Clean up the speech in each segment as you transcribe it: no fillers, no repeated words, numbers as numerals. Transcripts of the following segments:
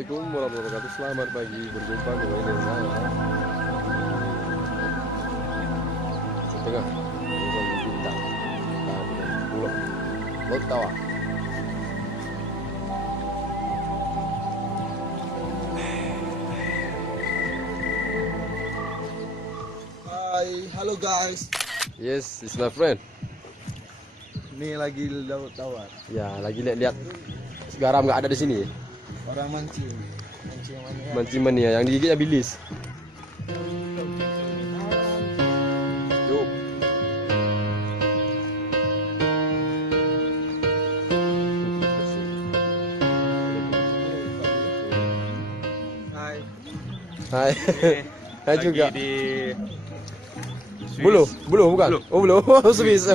Assalamualaikum warahmatullahi wabarakatuh. Selamat pagi, berjumpa kembali dengan saya setengah bulan bintang dan pulau Laut Tawa. Hai, halo guys. Yes, it's my friend. Ini lagi laut tawar. Ya, lagi lihat-lihat garam nggak ada di sini. Orang mancing. Mancing mana? Mancing mania yang digigit bilis. Yuk. Hai. Hai. Hai juga. Di Bulu bukan? Oh, bulu. Swiss.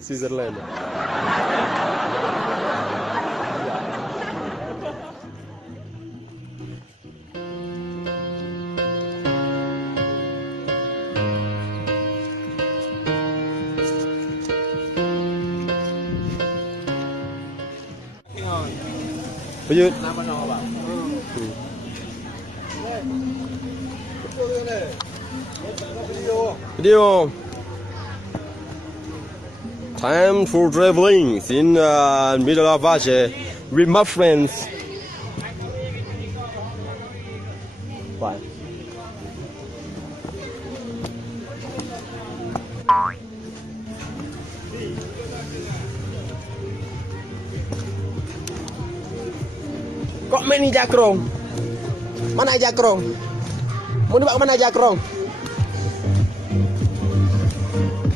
Switzerland. Buyut. Nama Bang? Video. Time for traveling in middle of Aceh with my friends. Bye. Kok main jakrong? Mana jakrong? Mau dibawa mana jakrong?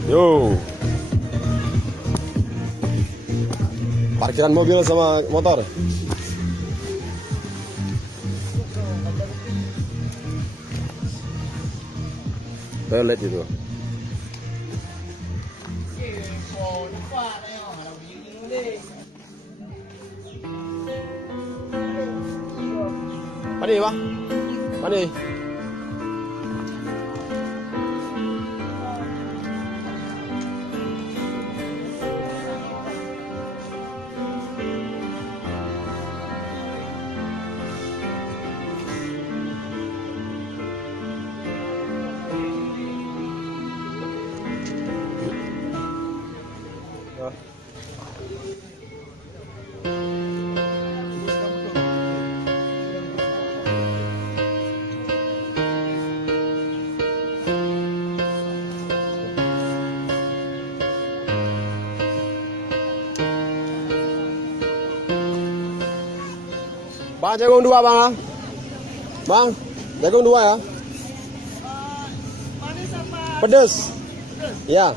Yo. Parkiran mobil sama motor. Toilet itu. Pani, Pak. Pani. Bang, jagung 2 bang ah. Bang, jagung 2 ya. Manis sama Pedes. Ya.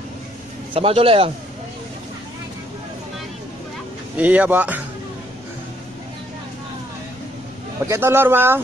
Sambal colek ya. Iya, Pak. Pakai telur, Bang.